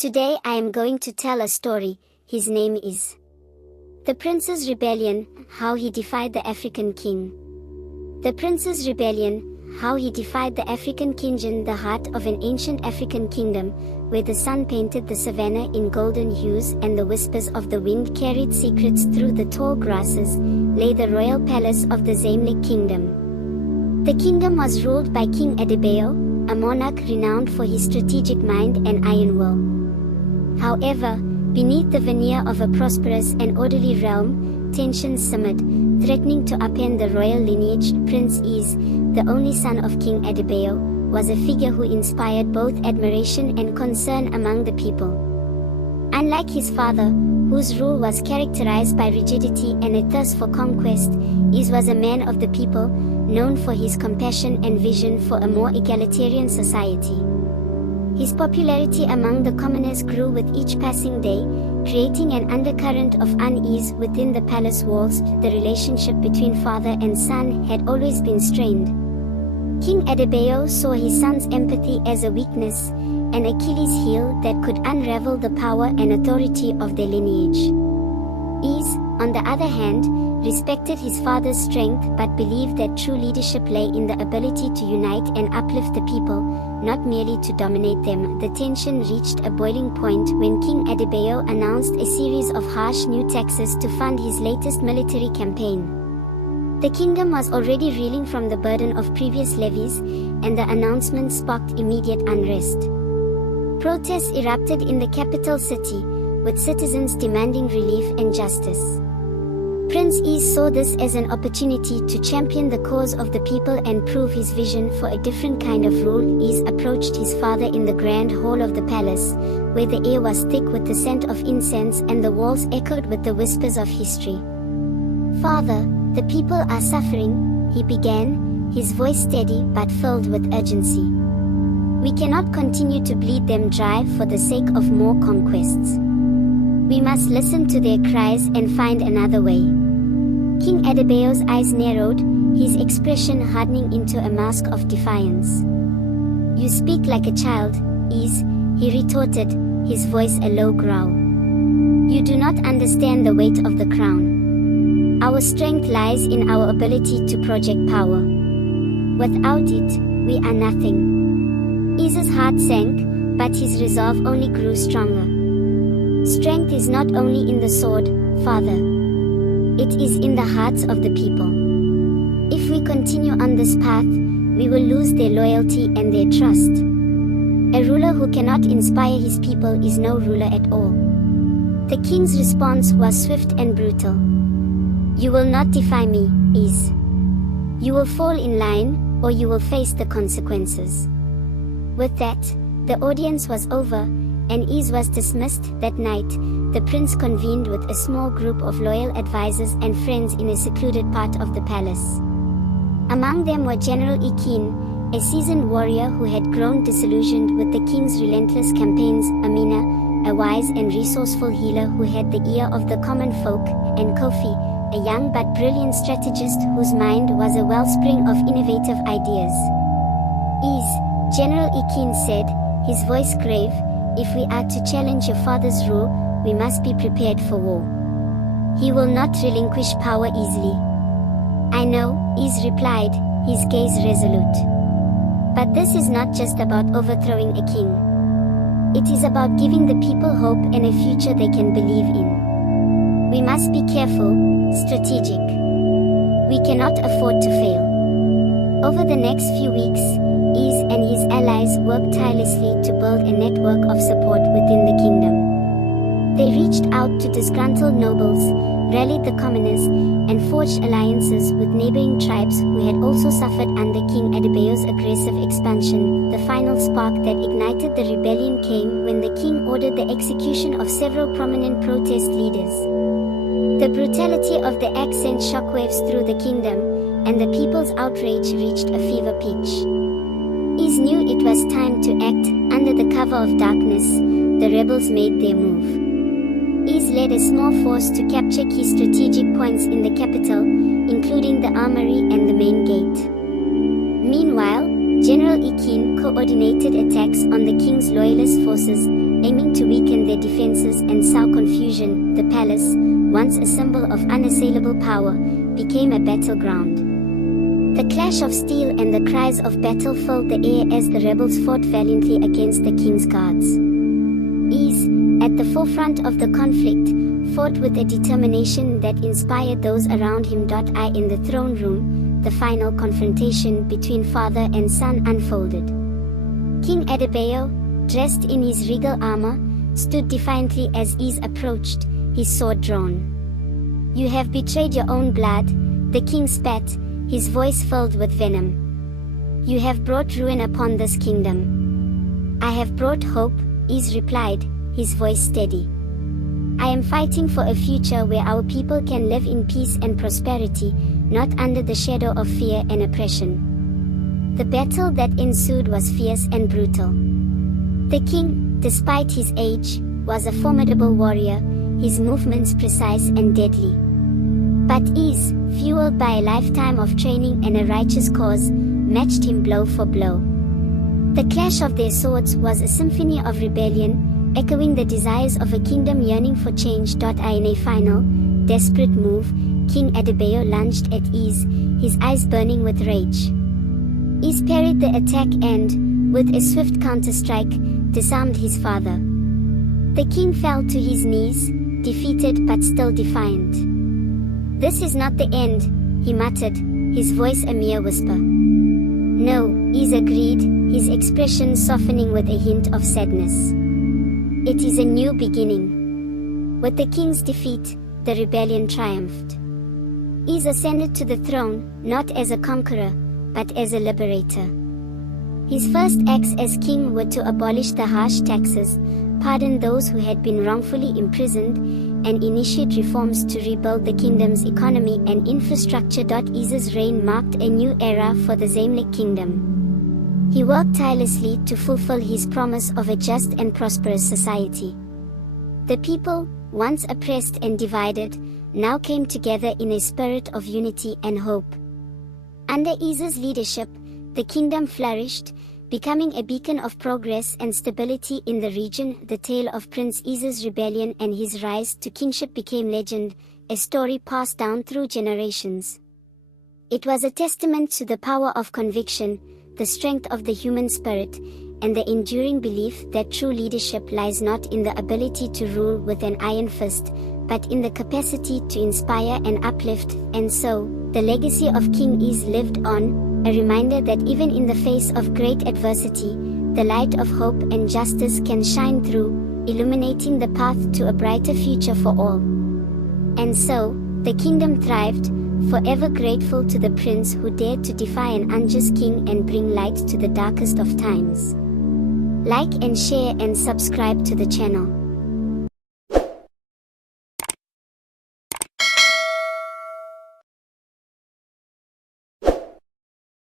Today I am going to tell a story. His name is The Prince's Rebellion, How He Defied the African King. The Prince's Rebellion, How He Defied the African King. The heart of an ancient African kingdom, where the sun painted the savannah in golden hues and the whispers of the wind carried secrets through the tall grasses, lay the royal palace of the Zamelic kingdom. The kingdom was ruled by King Adebayo, a monarch renowned for his strategic mind and iron will. However, beneath the veneer of a prosperous and orderly realm, tensions simmered, threatening to upend the royal lineage. Prince Is, the only son of King Adebayo, was a figure who inspired both admiration and concern among the people. Unlike his father, whose rule was characterized by rigidity and a thirst for conquest, Is was a man of the people, known for his compassion and vision for a more egalitarian society. His popularity among the commoners grew with each passing day, creating an undercurrent of unease within the palace walls. The relationship between father and son had always been strained. King Adebayo saw his son's empathy as a weakness, an Achilles heel that could unravel the power and authority of their lineage. Is, on the other hand, respected his father's strength but believed that true leadership lay in the ability to unite and uplift the people, not merely to dominate them. The tension reached a boiling point when King Adebayo announced a series of harsh new taxes to fund his latest military campaign. The kingdom was already reeling from the burden of previous levies, and the announcement sparked immediate unrest. Protests erupted in the capital city, with citizens demanding relief and justice. Prince Is saw this as an opportunity to champion the cause of the people and prove his vision for a different kind of rule. Is approached his father in the grand hall of the palace, where the air was thick with the scent of incense and the walls echoed with the whispers of history. "Father, the people are suffering," he began, his voice steady but filled with urgency. "We cannot continue to bleed them dry for the sake of more conquests. We must listen to their cries and find another way." King Adebayo's eyes narrowed, his expression hardening into a mask of defiance. "You speak like a child, Is," he retorted, his voice a low growl. "You do not understand the weight of the crown. Our strength lies in our ability to project power. Without it, we are nothing." Is's heart sank, but his resolve only grew stronger. "Strength is not only in the sword, Father. It is in the hearts of the people. If we continue on this path, we will lose their loyalty and their trust. A ruler who cannot inspire his people is no ruler at all." The king's response was swift and brutal. "You will not defy me, Is. You will fall in line, or you will face the consequences." With that, the audience was over, and Is was dismissed. That night, the prince convened with a small group of loyal advisors and friends in a secluded part of the palace. Among them were General Ikin, a seasoned warrior who had grown disillusioned with the king's relentless campaigns, Amina, a wise and resourceful healer who had the ear of the common folk, and Kofi, a young but brilliant strategist whose mind was a wellspring of innovative ideas. "Is," General Ikin said, his voice grave, "if we are to challenge your father's rule, we must be prepared for war. He will not relinquish power easily." "I know," Is replied, his gaze resolute. "But this is not just about overthrowing a king. It is about giving the people hope and a future they can believe in. We must be careful, strategic. We cannot afford to fail." Over the next few weeks, Is and his allies worked tirelessly to build a network of support within the kingdom. They reached out to disgruntled nobles, rallied the commoners, and forged alliances with neighboring tribes who had also suffered under King Adebayo's aggressive expansion. The final spark that ignited the rebellion came when the king ordered the execution of several prominent protest leaders. The brutality of the act sent shockwaves through the kingdom, and the people's outrage reached a fever pitch. Is knew it was time to act. Under the cover of darkness, the rebels made their move. Is led a small force to capture key strategic points in the capital, including the armory and the main gate. Meanwhile, General Ikin coordinated attacks on the king's loyalist forces, aiming to weaken their defenses and sow confusion. The palace, once a symbol of unassailable power, became a battleground. The clash of steel and the cries of battle filled the air as the rebels fought valiantly against the king's guards. Is, at the forefront of the conflict, fought with a determination that inspired those around him. In the throne room, the final confrontation between father and son unfolded. King Adebayo, dressed in his regal armor, stood defiantly as Is approached, his sword drawn. "You have betrayed your own blood," the king spat, his voice filled with venom. "You have brought ruin upon this kingdom." "I have brought hope," Is replied, his voice steady. "I am fighting for a future where our people can live in peace and prosperity, not under the shadow of fear and oppression." The battle that ensued was fierce and brutal. The king, despite his age, was a formidable warrior, his movements precise and deadly. But Is, fueled by a lifetime of training and a righteous cause, matched him blow for blow. The clash of their swords was a symphony of rebellion, echoing the desires of a kingdom yearning for change. In a final, desperate move, King Adebayo lunged at Is, his eyes burning with rage. Is parried the attack and, with a swift counterstrike, disarmed his father. The king fell to his knees, defeated but still defiant. "This is not the end," he muttered, his voice a mere whisper. "No," Is agreed, his expression softening with a hint of sadness. "It is a new beginning." With the king's defeat, the rebellion triumphed. Is ascended to the throne, not as a conqueror, but as a liberator. His first acts as king were to abolish the harsh taxes, pardon those who had been wrongfully imprisoned, and initiate reforms to rebuild the kingdom's economy and infrastructure. Is's reign marked a new era for the Zaimlik kingdom. He worked tirelessly to fulfill his promise of a just and prosperous society. The people, once oppressed and divided, now came together in a spirit of unity and hope. Under Is's leadership, the kingdom flourished, becoming a beacon of progress and stability in the region. The tale of Prince Is's rebellion and his rise to kingship became legend, a story passed down through generations. It was a testament to the power of conviction, the strength of the human spirit, and the enduring belief that true leadership lies not in the ability to rule with an iron fist, but in the capacity to inspire and uplift. And so, the legacy of King Is lived on, a reminder that even in the face of great adversity, the light of hope and justice can shine through, illuminating the path to a brighter future for all. And so, the kingdom thrived, forever grateful to the prince who dared to defy an unjust king and bring light to the darkest of times. Like and share and subscribe to the channel.